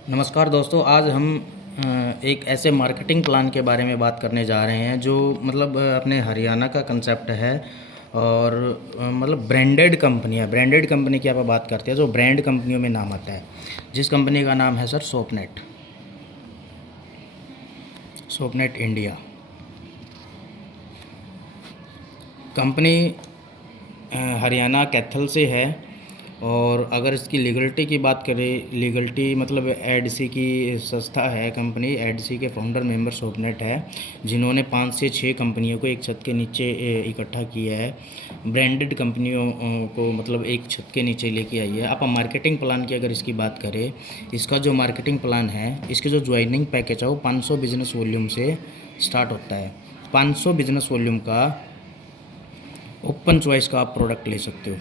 नमस्कार दोस्तों, आज हम एक ऐसे मार्केटिंग प्लान के बारे में बात करने जा रहे हैं जो मतलब अपने हरियाणा का कंसेप्ट है। और मतलब ब्रांडेड कंपनी की आप बात करते हैं जो ब्रांड कंपनियों में नाम आता है, जिस कंपनी का नाम है sir Sopnet India company. Haryana Kaithal से है। और अगर इसकी लीगलिटी की बात करें, लीगलिटी मतलब एडसी की संस्था है कंपनी। एडसी के फाउंडर मेंबर सोपनेट है, जिन्होंने 5 से 6 कंपनियों को एक छत के नीचे इकट्ठा किया है। ब्रांडेड कंपनियों को मतलब एक छत के नीचे लेके आई है। आप मार्केटिंग प्लान की अगर इसकी बात करें, इसका जो मार्केटिंग प्लान है, इसके जो ज्वाइनिंग पैकेज है वो 500 बिजनेस वॉल्यूम से स्टार्ट होता है। 500 बिजनेस वॉल्यूम का ओपन चॉइस का आप प्रोडक्ट ले सकते हो।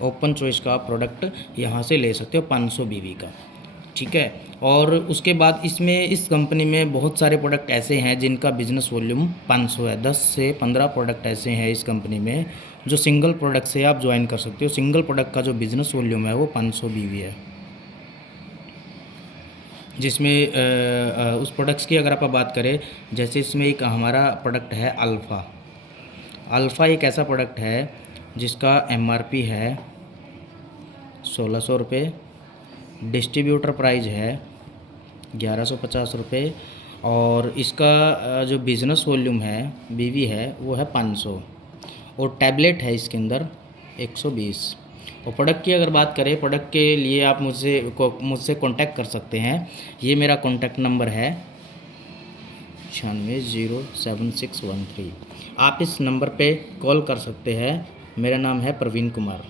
ओपन चॉइस का प्रोडक्ट यहाँ से ले सकते हो 500 बीवी का, ठीक है। और उसके बाद इसमें इस कंपनी में बहुत सारे प्रोडक्ट ऐसे हैं जिनका बिजनेस वॉल्यूम 500 है। 10 से 15 प्रोडक्ट ऐसे हैं इस कंपनी में जो सिंगल प्रोडक्ट से आप ज्वाइन कर सकते हो। सिंगल प्रोडक्ट का जो बिजनेस वॉल्यूम है वो 500 बीवी है, जिसमें उस प्रोडक्ट्स की अगर आप बात करें, जैसे इसमें एक हमारा प्रोडक्ट है अल्फ़ा। अल्फ़ा एक ऐसा प्रोडक्ट है जिसका एमआरपी है 1600 रुपये, डिस्ट्रीब्यूटर प्राइस है 1150 रुपये, और इसका जो बिज़नेस वॉल्यूम है बीवी है वो है 500, और टैबलेट है इसके अंदर 120। और प्रोडक्ट की अगर बात करें, प्रोडक्ट के लिए आप मुझसे कांटेक्ट कर सकते हैं। ये मेरा कांटेक्ट नंबर है 9607 आप इस नंबर पे कॉल कर सकते हैं। मेरा नाम है प्रवीण कुमार।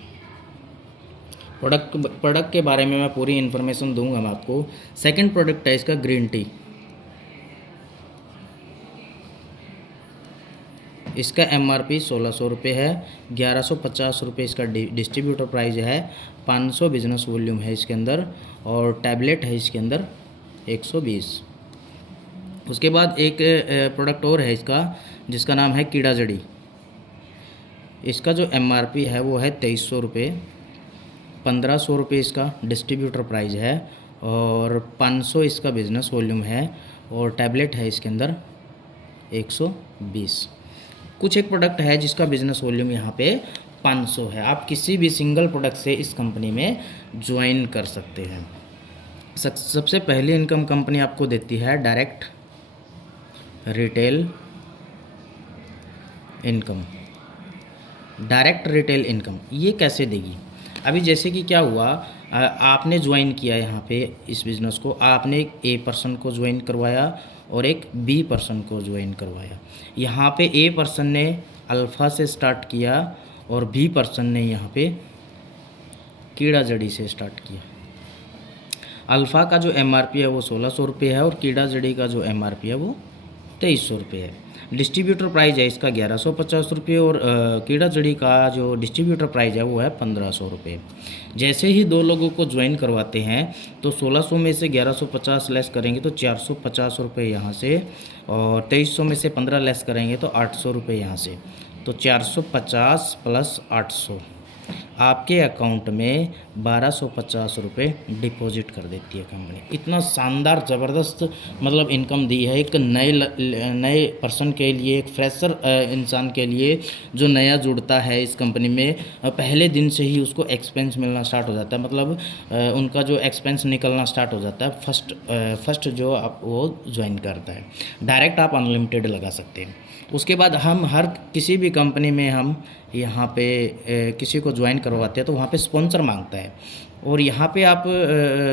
प्रोडक्ट के बारे में मैं पूरी इन्फॉर्मेशन दूंगा मैं आपको। सेकंड प्रोडक्ट है इसका ग्रीन टी। इसका एमआरपी 1600 रुपये है, 1150 रुपये इसका डिस्ट्रीब्यूटर प्राइस है, 500 बिजनेस वॉल्यूम है इसके अंदर, और टैबलेट है इसके अंदर 120। उसके बाद एक प्रोडक्ट और है इसका, जिसका नाम है कीड़ा जड़ी। इसका जो एमआरपी है वो है 2300 रुपये, 1500 रुपये इसका डिस्ट्रीब्यूटर प्राइस है, और 500 इसका बिज़नेस वॉल्यूम है, और टैबलेट है इसके अंदर 120। कुछ एक प्रोडक्ट है जिसका बिज़नेस वॉल्यूम यहाँ पे 500 है। आप किसी भी सिंगल प्रोडक्ट से इस कंपनी में ज्वाइन कर सकते हैं। सबसे पहली इनकम कंपनी आपको देती है direct retail income. Direct retail income ये कैसे देगी? अभी जैसे कि क्या हुआ, आपने ज्वाइन किया यहाँ पे इस बिज़नेस को, आपने एक ए पर्सन को ज्वाइन करवाया और एक बी पर्सन को ज्वाइन करवाया। यहाँ पे ए पर्सन ने अल्फ़ा से स्टार्ट किया और बी पर्सन ने यहाँ पे कीड़ा जड़ी से स्टार्ट किया। अल्फ़ा का जो एमआरपी है वो 1600 रुपये है, और कीड़ा जड़ी का जो एमआरपी है वो 2300 रुपये है। डिस्ट्रीब्यूटर प्राइस है इसका 1150 रुपये, और कीड़ा जड़ी का जो डिस्ट्रीब्यूटर प्राइस है वो है 1500 रुपये। जैसे ही दो लोगों को ज्वाइन करवाते हैं तो 1600 में से 1150 लेस करेंगे तो 450 रुपये यहाँ से, और 2300 में से 15 लेस करेंगे तो 800 रुपये यहाँ से। तो 450 प्लस 800 आपके अकाउंट में 1250 रुपये डिपॉजिट कर देती है कंपनी। इतना शानदार ज़बरदस्त मतलब इनकम दी है एक नए पर्सन के लिए, एक फ्रेशर इंसान के लिए जो नया जुड़ता है इस कंपनी में। पहले दिन से ही उसको एक्सपेंस मिलना स्टार्ट हो जाता है, मतलब उनका जो एक्सपेंस निकलना स्टार्ट हो जाता है फर्स्ट जो आप वो ज्वाइन करता है। डायरेक्ट आप अनलिमिटेड लगा सकते हैं। उसके बाद हम हर किसी भी कंपनी में हम यहाँ पे किसी को ज्वाइन करवाते हैं तो वहाँ पे स्पॉन्सर मांगता है, और यहाँ पे आप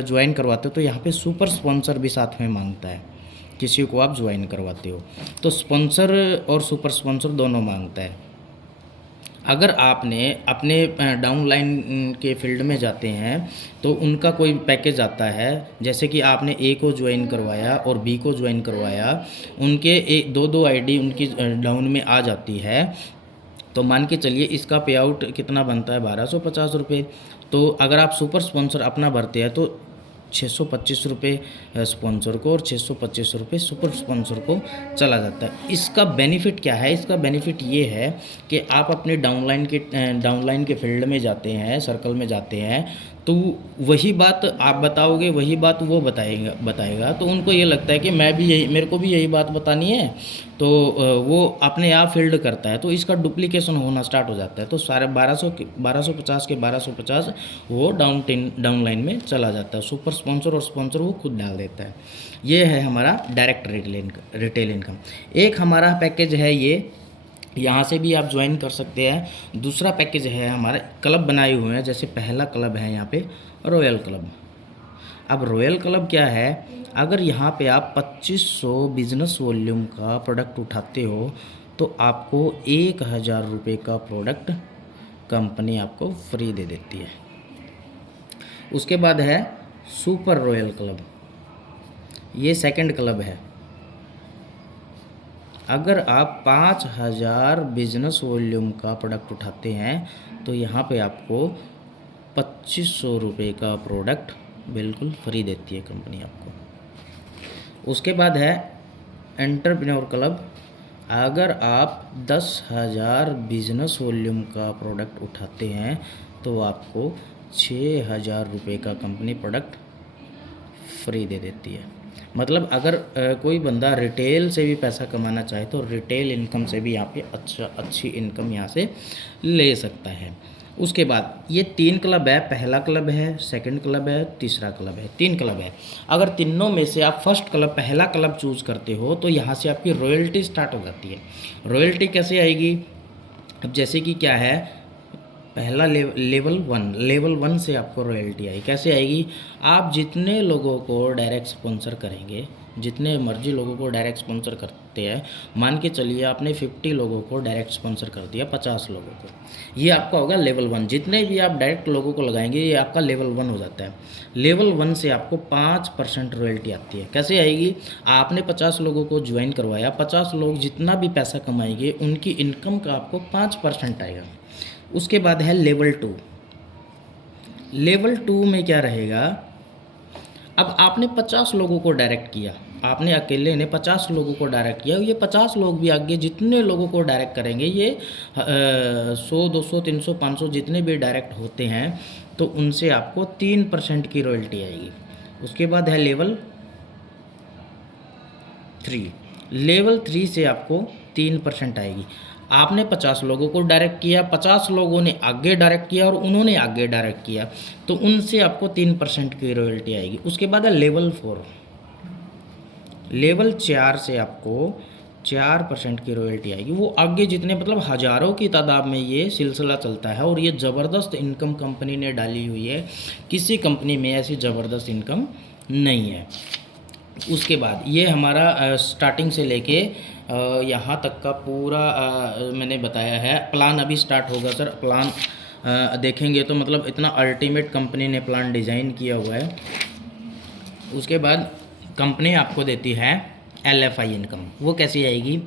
ज्वाइन करवाते हो तो यहाँ पे सुपर स्पॉन्सर भी साथ में मांगता है। किसी को आप ज्वाइन करवाते हो तो स्पॉन्सर और सुपर स्पॉन्सर दोनों मांगता है। अगर आपने अपने डाउनलाइन के फील्ड में जाते हैं तो उनका कोई पैकेज आता है, जैसे कि आपने ए को ज्वाइन करवाया और बी को ज्वाइन करवाया, उनके दो आईडी उनकी डाउन में आ जाती है। तो मान के चलिए इसका पे आउट कितना बनता है 1250 रुपये। तो अगर आप सुपर स्पॉन्सर अपना भरते हैं तो 625 स्पॉन्सर को और 625 सुपर स्पॉन्सर को चला जाता है। इसका बेनिफिट क्या है? इसका बेनिफिट ये है कि आप अपने डाउनलाइन के फील्ड में जाते हैं, सर्कल में जाते हैं, तो वही बात आप बताओगे, वही बात वो बताएगा, तो उनको ये लगता है कि मेरे को भी यही बात बतानी है, तो वो अपने आप फील्ड करता है, तो इसका डुप्लीकेशन होना स्टार्ट हो जाता है। तो सारे 1250 के 1250 वो डाउनलाइन में चला जाता है। सुपर स्पॉन्सर और स्पॉन्सर वो खुद डाल देता है। ये है हमारा डायरेक्ट रिटेल इनकम। एक हमारा पैकेज है ये, यहाँ से भी आप ज्वाइन कर सकते हैं। दूसरा पैकेज है हमारे क्लब बनाए हुए हैं, जैसे पहला क्लब है यहाँ पे रॉयल क्लब। अब रॉयल क्लब क्या है? अगर यहाँ पे आप 2500 बिजनेस वॉल्यूम का प्रोडक्ट उठाते हो तो आपको 1000 रुपये का प्रोडक्ट कंपनी आपको फ्री दे देती है। उसके बाद है सुपर रॉयल क्लब, ये सेकंड क्लब है। अगर आप 5000 बिजनेस वॉल्यूम का प्रोडक्ट उठाते हैं तो यहाँ पे आपको 2500 रुपये का प्रोडक्ट बिल्कुल फ्री देती है कंपनी आपको। उसके बाद है एंटरप्रेन्योर क्लब। अगर आप 10,000 बिजनेस वॉल्यूम का प्रोडक्ट उठाते हैं तो आपको 6,000 रुपये का कंपनी प्रोडक्ट फ्री दे देती है। मतलब अगर कोई बंदा रिटेल से भी पैसा कमाना चाहे तो रिटेल इनकम से भी यहाँ पे अच्छी इनकम यहाँ से ले सकता है। उसके बाद ये 3 क्लब है, पहला क्लब है, सेकंड क्लब है, तीसरा क्लब है, 3 क्लब है। अगर तीनों में से आप फर्स्ट क्लब, पहला क्लब चूज़ करते हो तो यहाँ से आपकी रॉयल्टी स्टार्ट हो जाती है। रॉयल्टी कैसे आएगी? अब जैसे कि क्या है, पहला लेवल वन से आपको रॉयल्टी आई। कैसे आएगी? आप जितने लोगों को डायरेक्ट स्पॉन्सर करेंगे, जितने मर्जी लोगों को डायरेक्ट स्पॉन्सर करते हैं, मान के चलिए आपने 50 लोगों को डायरेक्ट स्पॉन्सर कर दिया, 50 लोगों को, ये आपका होगा लेवल 1। जितने भी आप डायरेक्ट लोगों को लगाएंगे ये आपका लेवल 1 हो जाता है। लेवल 1 से आपको 5% रॉयल्टी आती है। कैसे आएगी? आपने 50 लोगों को ज्वाइन करवाया, 50 लोग जितना भी पैसा कमाएंगे उनकी इनकम का आपको 5% आएगा। उसके बाद है लेवल 2। लेवल 2 में क्या रहेगा? अब आपने 50 लोगों को डायरेक्ट किया, आपने अकेले ने 50 लोगों को डायरेक्ट किया, ये 50 लोग भी आगे जितने लोगों को डायरेक्ट करेंगे, ये 100, 200, 300, 500 जितने भी डायरेक्ट होते हैं तो उनसे आपको 3% की रॉयल्टी आएगी। उसके बाद है लेवल 3। लेवल 3 से आपको 3% आएगी। आपने 50 लोगों को डायरेक्ट किया, 50 लोगों ने आगे डायरेक्ट किया और उन्होंने आगे डायरेक्ट किया, तो उनसे आपको 3% की रॉयल्टी आएगी। उसके बाद है लेवल 4। लेवल 4 से आपको 4% की रॉयल्टी आएगी। वो आगे जितने, मतलब हज़ारों की तादाद में ये सिलसिला चलता है और ये ज़बरदस्त इनकम कंपनी ने डाली हुई है। किसी कंपनी में ऐसी ज़बरदस्त इनकम नहीं है। उसके बाद ये हमारा स्टार्टिंग से लेके यहाँ तक का पूरा मैंने बताया है। प्लान अभी स्टार्ट होगा सर। प्लान देखेंगे तो मतलब इतना अल्टीमेट कंपनी ने प्लान डिज़ाइन किया हुआ है। उसके बाद कंपनी आपको देती है LFI इनकम। वो कैसी आएगी?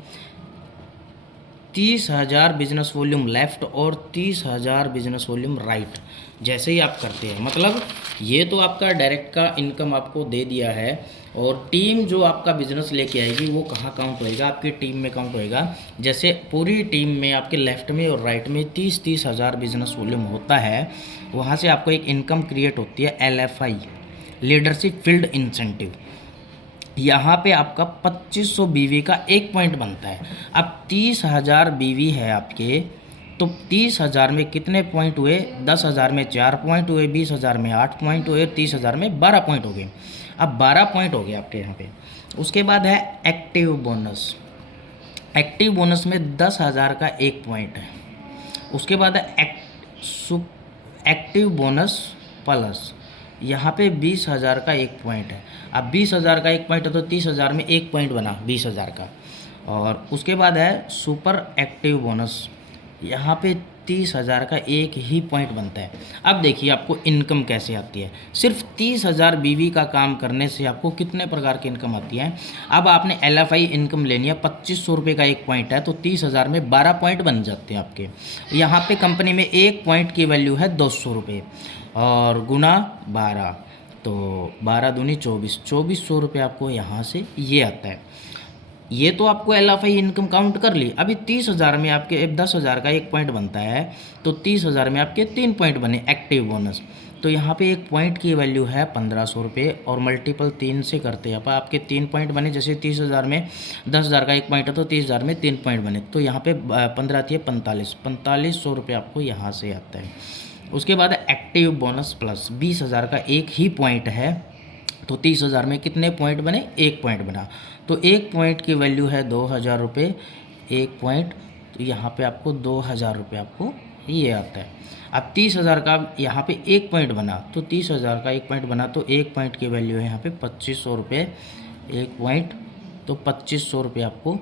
30,000 बिजनेस वॉल्यूम लेफ़्ट और 30,000 बिजनेस वॉल्यूम राइट। जैसे ही आप करते हैं, मतलब ये तो आपका डायरेक्ट का इनकम आपको दे दिया है, और टीम जो आपका बिजनेस लेके आएगी वो कहाँ काउंट होएगा? आपकी टीम में काउंट होएगा। जैसे पूरी टीम में आपके लेफ़्ट में और राइट में 30,000 बिजनेस वॉल्यूम होता है, वहाँ से आपको एक इनकम क्रिएट होती है LFI, लीडरशिप फील्ड इंसेंटिव। यहाँ पे आपका 2500 BV का 1 पॉइंट बनता है। अब 30,000 BV है आपके, तो 30,000 में कितने पॉइंट हुए? 10,000 में 4 पॉइंट हुए, 20,000 में 8 पॉइंट हुए, 30,000 में 12 पॉइंट हो गए। अब 12 पॉइंट हो गए आपके यहाँ पे। उसके बाद है एक्टिव बोनस। एक्टिव बोनस में 10,000 का 1 पॉइंट है। उसके बाद है एक्टिव बोनस प्लस, यहाँ पे 20,000 का 1 पॉइंट है। अब 20,000 का 1 पॉइंट है तो 30,000 में 1 पॉइंट बना 20,000 का। और उसके बाद है सुपर एक्टिव बोनस, यहाँ पे 30,000 का 1 ही पॉइंट बनता है। अब देखिए आपको इनकम कैसे आती है। सिर्फ 30,000 BV का काम करने से आपको कितने प्रकार की इनकम आती है। अब आपने LFI इनकम लेनी है, 2500 रुपये का 1 पॉइंट है, तो 30,000 में 12 पॉइंट बन जाते हैं आपके। यहाँ पे कंपनी में 1 पॉइंट की वैल्यू है 200 रुपये, और गुना 12 तो 12 दूनी 24, 2400 रुपये आपको यहाँ से ये आता है। ये तो आपको LFI इनकम काउंट कर ली। अभी 30,000 में आपके 10,000 का 1 पॉइंट बनता है, तो 30,000 में आपके 3 पॉइंट बने एक्टिव बोनस। तो यहाँ पे 1 पॉइंट की वैल्यू है 1500 रुपये और मल्टीपल 3 से करते हैं आप, आपके 3 पॉइंट बने। जैसे 30,000 में 10,000 का 1 पॉइंट है तो 30,000 में 3 पॉइंट बने, तो यहाँ पे 15 थी 4500 रुपये आपको यहाँ से आता है। उसके बाद एक्टिव बोनस प्लस 20,000 का 1 ही पॉइंट है, तो 30,000 में कितने पॉइंट बने, 1 पॉइंट बना। तो 1 पॉइंट की वैल्यू है 2,000 रुपये, 1 पॉइंट, तो यहाँ पे आपको 2,000 रुपये आपको ये आता है। अब 30,000 का यहाँ पे 1 पॉइंट बना, तो 30,000 का 1 पॉइंट बना, तो 1 पॉइंट की वैल्यू है यहाँ पे 2,500 रुपये, 1 पॉइंट, तो 2,500 रुपये आपको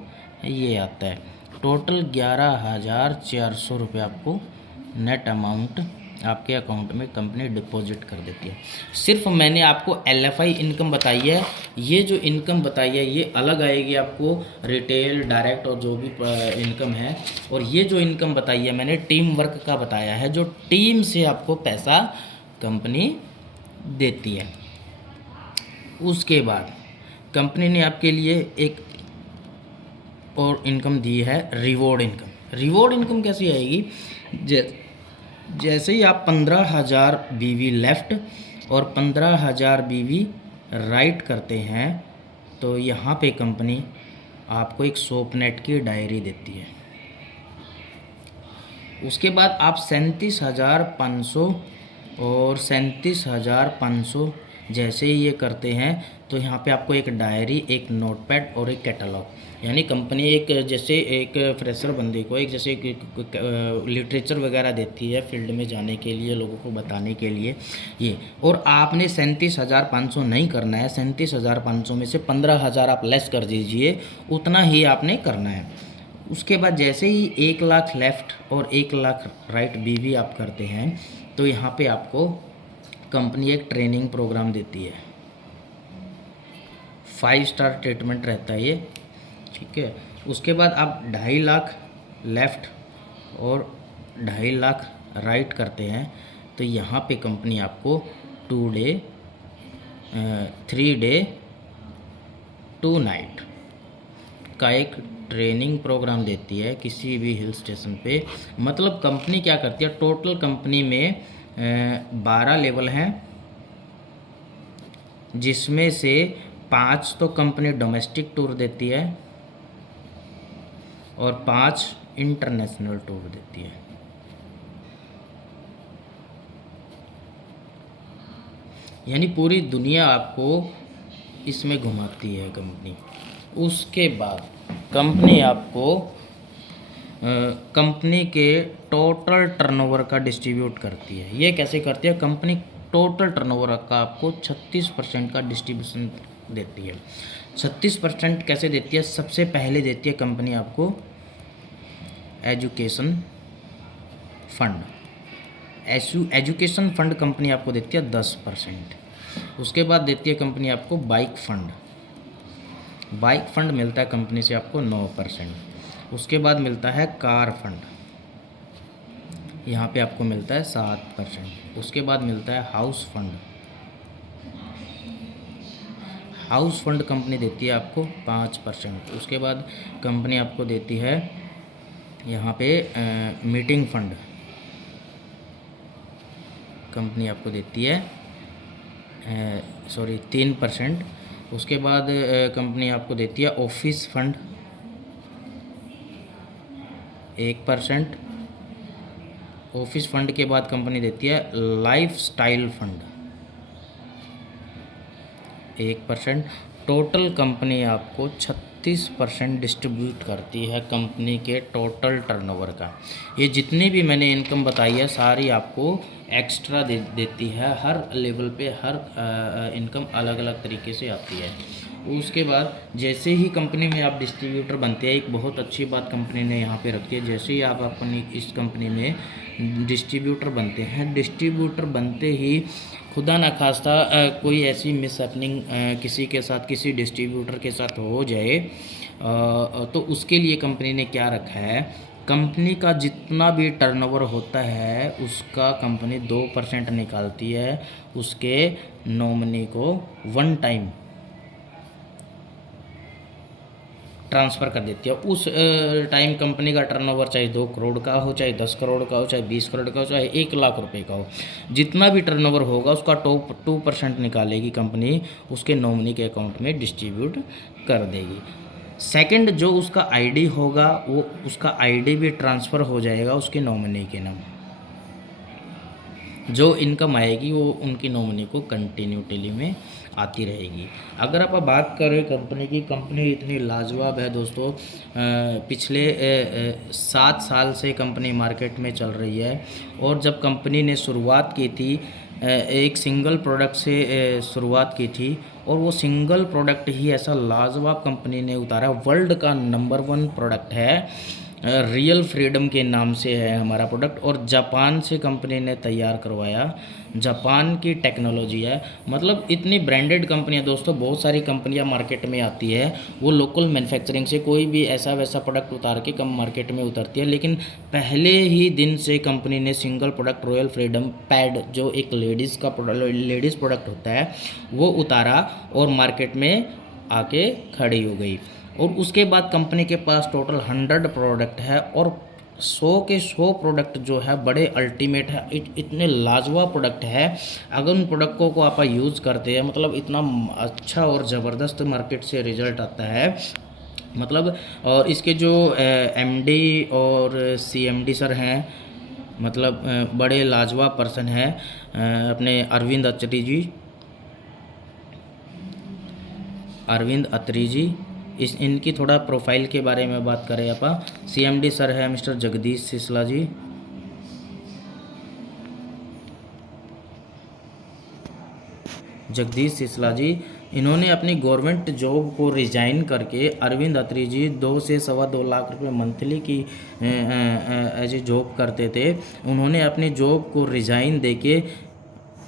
ये आता है। टोटल 11,400 रुपये आपको नेट अमाउंट आपके अकाउंट में कंपनी डिपॉजिट कर देती है। सिर्फ मैंने आपको LFI इनकम बताई है, ये जो इनकम बताई है ये अलग आएगी आपको रिटेल, डायरेक्ट और जो भी इनकम है। और ये जो इनकम बताई है मैंने टीम वर्क का बताया है, जो टीम से आपको पैसा कंपनी देती है। उसके बाद कंपनी ने आपके लिए एक और इनकम दी है, रिवॉर्ड इनकम। रिवॉर्ड इनकम कैसी आएगी, जैसे ही आप 15,000 BV लेफ़्ट और 15,000 BV राइट करते हैं, तो यहाँ पे कंपनी आपको एक सोपनेट की डायरी देती है। उसके बाद आप 37,500 और 37,500 जैसे ही ये करते हैं, तो यहाँ पे आपको एक डायरी, एक नोटपैड और एक कैटलॉग, यानी कंपनी एक जैसे एक फ्रेशर बंदे को एक जैसे लिटरेचर वगैरह देती है फील्ड में जाने के लिए, लोगों को बताने के लिए ये। और आपने 37,500 नहीं करना है, 37,500 में से 15,000 आप लेस कर दीजिए, उतना ही आपने करना है। उसके बाद जैसे ही 1 लाख लेफ़्ट और 1 लाख राइट BV आप करते हैं, तो यहाँ पे आपको कंपनी एक ट्रेनिंग प्रोग्राम देती है, 5 स्टार ट्रीटमेंट रहता है ये, ठीक है। उसके बाद आप 2.5 लाख लेफ़्ट और 2.5 लाख राइट करते हैं, तो यहाँ पे कंपनी आपको 2 डे 3 डे 2 नाइट का एक ट्रेनिंग प्रोग्राम देती है किसी भी हिल स्टेशन पे। मतलब कंपनी क्या करती है, टोटल कंपनी में 12 लेवल हैं, जिसमें से 5 तो कंपनी डोमेस्टिक टूर देती है और 5 इंटरनेशनल टूर देती है। यानी पूरी दुनिया आपको इसमें घुमाती है कंपनी। उसके बाद कंपनी आपको कंपनी के टोटल टर्नओवर का डिस्ट्रीब्यूट करती है। ये कैसे करती है, कंपनी टोटल टर्नओवर का आपको 36% का डिस्ट्रीब्यूशन देती है। 36% कैसे देती है, सबसे पहले देती है कंपनी आपको education fund. Education fund company आपको देती है 10%। उसके बाद देती है कंपनी आपको बाइक फंड। बाइक फंड मिलता है कंपनी से आपको 9%। उसके बाद मिलता है कार फंड, यहाँ पे आपको मिलता है 7%। उसके बाद मिलता है house fund. House fund company देती है आपको 5%। उसके बाद कंपनी आपको देती है यहाँ पे मीटिंग फंड, कंपनी आपको देती है 3%। उसके बाद कंपनी आपको देती है ऑफिस फंड 1%। ऑफिस फंड के बाद कंपनी देती है life style fund 1%। Total company आपको 36% डिस्ट्रीब्यूट करती है कंपनी के टोटल टर्नओवर का। ये जितनी भी मैंने इनकम बताई है सारी आपको एक्स्ट्रा देती है। हर लेवल पे हर इनकम अलग अलग तरीके से आती है। उसके बाद जैसे ही कंपनी में आप डिस्ट्रीब्यूटर बनते हैं, एक बहुत अच्छी बात कंपनी ने यहाँ पे रखी है, जैसे ही आप अपनी इस कंपनी में डिस्ट्रीब्यूटर बनते हैं, डिस्ट्रीब्यूटर बनते ही खुदा ना खास्ता कोई ऐसी मिसहैपनिंग किसी के साथ, किसी डिस्ट्रीब्यूटर के साथ हो जाए, तो उसके लिए कंपनी ने क्या रखा है, कंपनी का जितना भी टर्नओवर होता है उसका कंपनी 2% निकालती है, उसके नॉमिनी को वन टाइम ट्रांसफ़र कर देती है। उस टाइम कंपनी का टर्नओवर चाहे 2 करोड़ का हो, चाहे 10 करोड़ का हो, चाहे 20 करोड़ का हो, चाहे 1 लाख रुपए का हो, जितना भी टर्नओवर होगा उसका टॉप 2% निकालेगी कंपनी, उसके नॉमिनी के अकाउंट में डिस्ट्रीब्यूट कर देगी। सेकंड, जो उसका आईडी होगा वो उसका आईडी भी ट्रांसफ़र हो जाएगा उसके नॉमिनी के नाम। जो इनकम आएगी वो उनकी नॉमिनी को कंटिन्यूटी में आती रहेगी। अगर आप बात करें कंपनी की, कंपनी इतनी लाजवाब है दोस्तों। पिछले 7 साल से कंपनी मार्केट में चल रही है, और जब कंपनी ने शुरुआत की थी एक सिंगल प्रोडक्ट से शुरुआत की थी, और वो सिंगल प्रोडक्ट ही ऐसा लाजवाब कंपनी ने उतारा। वर्ल्ड का नंबर 1 प्रोडक्ट है, रियल फ्रीडम के नाम से है हमारा प्रोडक्ट, और जापान से कंपनी ने तैयार करवाया। जापान की टेक्नोलॉजी है, मतलब इतनी ब्रांडेड कंपनियां दोस्तों। बहुत सारी कंपनियां मार्केट में आती है, वो लोकल मैन्युफैक्चरिंग से कोई भी ऐसा वैसा प्रोडक्ट उतार के कम मार्केट में उतरती है, लेकिन पहले ही दिन से कंपनी ने single product royal freedom pad, जो एक लेडीज़ प्रोडक्ट होता है, वो उतारा और मार्केट में आके खड़ी हो गई। और उसके बाद कंपनी के पास टोटल 100 प्रोडक्ट है, और 100 के 100 प्रोडक्ट जो है बड़े अल्टीमेट है, इतने लाजवाब प्रोडक्ट है। अगर उन प्रोडक्टों को आप यूज़ करते हैं, मतलब इतना अच्छा और ज़बरदस्त मार्केट से रिजल्ट आता है, मतलब। और इसके जो एमडी और सीएमडी सर हैं, मतलब बड़े लाजवाब पर्सन हैं, अपने अरविंद अत्री जी। इनकी थोड़ा प्रोफाइल के बारे में बात करें आप। सीएमडी सर है मिस्टर जगदीश सिसला जी। इन्होंने अपनी गवर्नमेंट जॉब को रिजाइन करके, अरविंद अत्री जी 2 से सवा 2 लाख रुपए मंथली की एज ए जॉब करते थे। उन्होंने अपनी जॉब को रिजाइन देके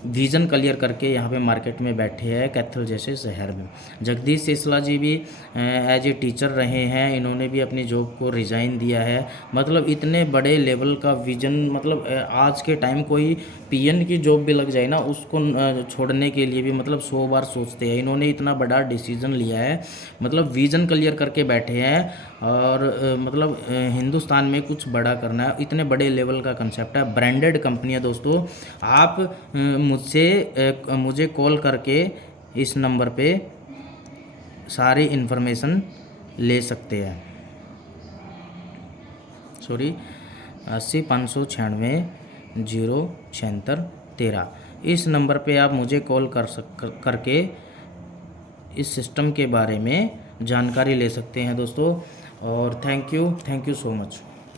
विज़न क्लियर करके यहाँ पे मार्केट में बैठे हैं कैथल जैसे शहर में। जगदीश सिसला जी भी एज ए टीचर रहे हैं, इन्होंने भी अपनी जॉब को रिज़ाइन दिया है। मतलब इतने बड़े लेवल का विज़न, मतलब आज के टाइम कोई पीएन की जॉब भी लग जाए ना, उसको छोड़ने के लिए भी मतलब 100 बार सोचते हैं। इन्होंने इतना बड़ा डिसीज़न लिया है, मतलब विज़न क्लियर करके बैठे हैं, और मतलब हिंदुस्तान में कुछ बड़ा करना है। इतने बड़े लेवल का कंसेप्ट है, ब्रांडेड कंपनी है दोस्तों। आप मुझे कॉल करके इस नंबर पे सारी इन्फॉर्मेशन ले सकते हैं। 80 596 076 13। इस नंबर पे आप मुझे कॉल करके इस सिस्टम के बारे में जानकारी ले सकते हैं दोस्तों। और थैंक यू सो मच।